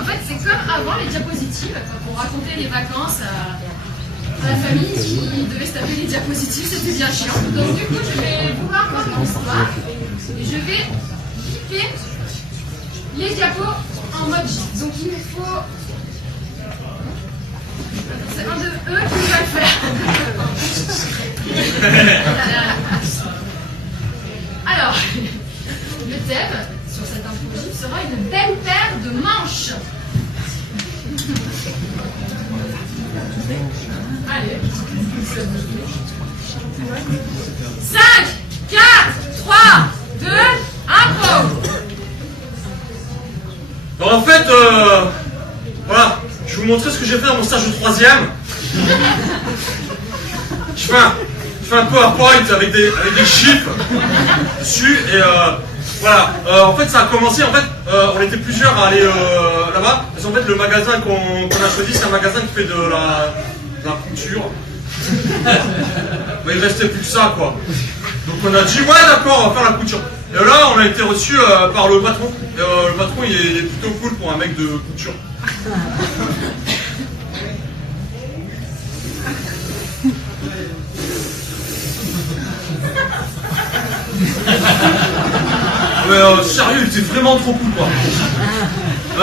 En fait, c'est comme avant les diapositives, quand on racontait les vacances à la famille qui devait se taper les diapositives, c'était bien chiant. Donc du coup, je vais vous raconter une histoire et je vais clipper les diapos en mode J. Donc il nous faut... C'est un de eux qui va le faire. Alors, le thème sur cette infogie sera une belle paire de manches. Allez. 5, 4, 3, 2, 1, pro. Alors en fait, voilà, je vais vous montrer ce que j'ai fait dans mon stage de 3e. Je fais un PowerPoint avec des chiffres dessus et voilà. En fait, ça a commencé. En fait, on était plusieurs à aller là-bas. Parce qu'en fait, le magasin qu'on a choisi, c'est un magasin qui fait de la couture. Mais il restait plus que ça, quoi. Donc on a dit ouais, d'accord, on va faire la couture. Et là, on a été reçu par le patron. Et, le patron, il est plutôt cool pour un mec de couture. Mais sérieux, il était vraiment trop cool, quoi.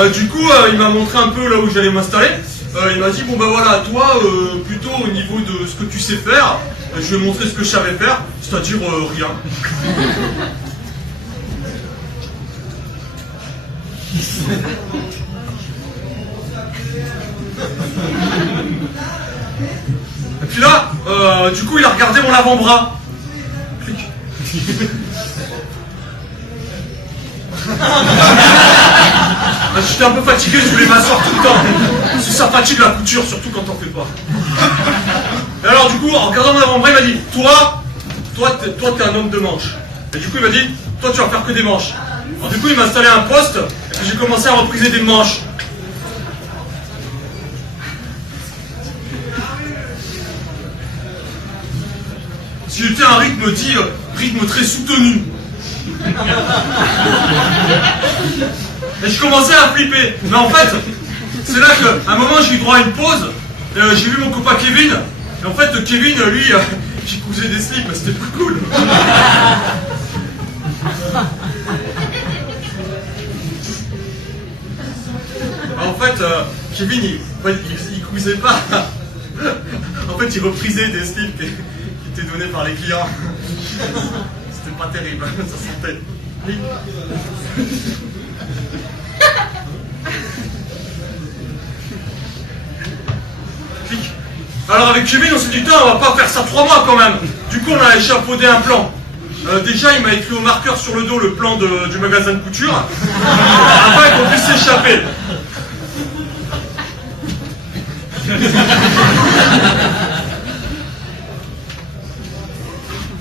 Du coup, il m'a montré un peu là où j'allais m'installer. Il m'a dit bon bah voilà, toi, plutôt au niveau de ce que tu sais faire, je vais montrer ce que je savais faire, c'est-à-dire rien. Et puis là, du coup, il a regardé mon avant-bras. J'étais un peu fatigué, je voulais m'asseoir tout le temps. Parce que ça fatigue la couture, surtout quand t'en fais pas. Et alors du coup, en regardant mon avant-bras, il m'a dit toi t'es un homme de manche. Et du coup il m'a dit toi tu vas faire que des manches. Alors du coup il m'a installé un poste et puis j'ai commencé à repriser des manches. S'il était un rythme dit rythme très soutenu. Et je commençais à flipper. Mais en fait, c'est là qu'à un moment j'ai eu droit à une pause. J'ai vu mon copain Kevin. Et en fait, Kevin, lui, il cousait des slips. C'était plus cool. En fait, Kevin, il cousait pas. En fait, il reprisait des slips qui étaient donnés par les clients. C'était pas terrible. Ça sentait. Alors avec Kevin, on s'est dit, on va pas faire ça 3 mois quand même. Du coup, on a échafaudé un plan. Déjà, il m'a écrit au marqueur sur le dos le plan du magasin de couture, afin qu'on puisse s'échapper.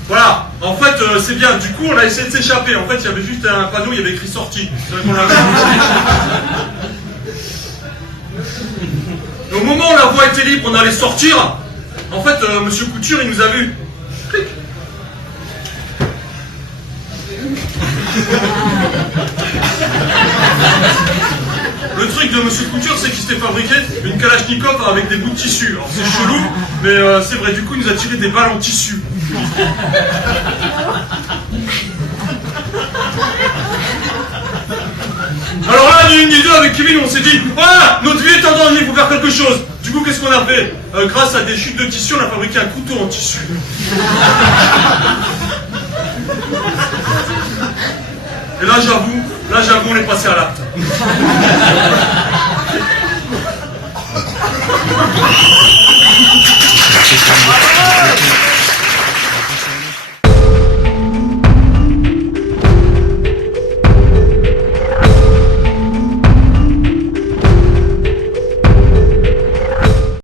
Voilà, en fait, c'est bien. Du coup, on a essayé de s'échapper. En fait, il y avait juste un panneau, il y avait écrit sortie. Au moment où la voie était libre, on allait sortir. En fait, Monsieur Couture, il nous a vus. Le truc de Monsieur Couture, c'est qu'il s'était fabriqué une Kalachnikov avec des bouts de tissu. Alors c'est chelou, mais c'est vrai. Du coup, il nous a tiré des balles en tissu. Alors là, ni une ni deux, avec Kevin, on s'est dit ah, notre vie est en danger, il faut faire quelque chose. Du coup, qu'est-ce qu'on a fait? Grâce à des chutes de tissu, on a fabriqué un couteau en tissu. Et là, j'avoue, on est passé à l'acte.